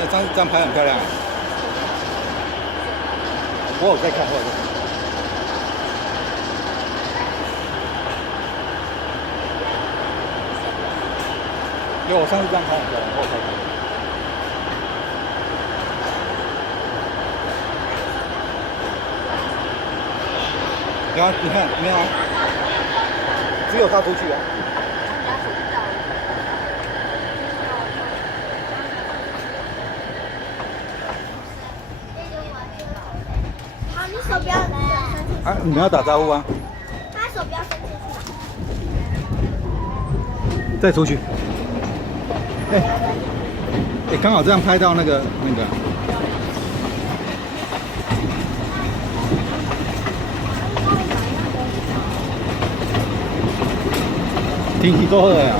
那这样拍很漂亮啊。我有在看，我有在看。因为我上次这样拍很漂亮，我有在看。有啊，你看没有啊？只有他出去啊。好，你手不要伸进去。啊，你们要打招呼啊。他手不要伸进去。再出去。哎，刚好这样拍到那个。天气多好呀！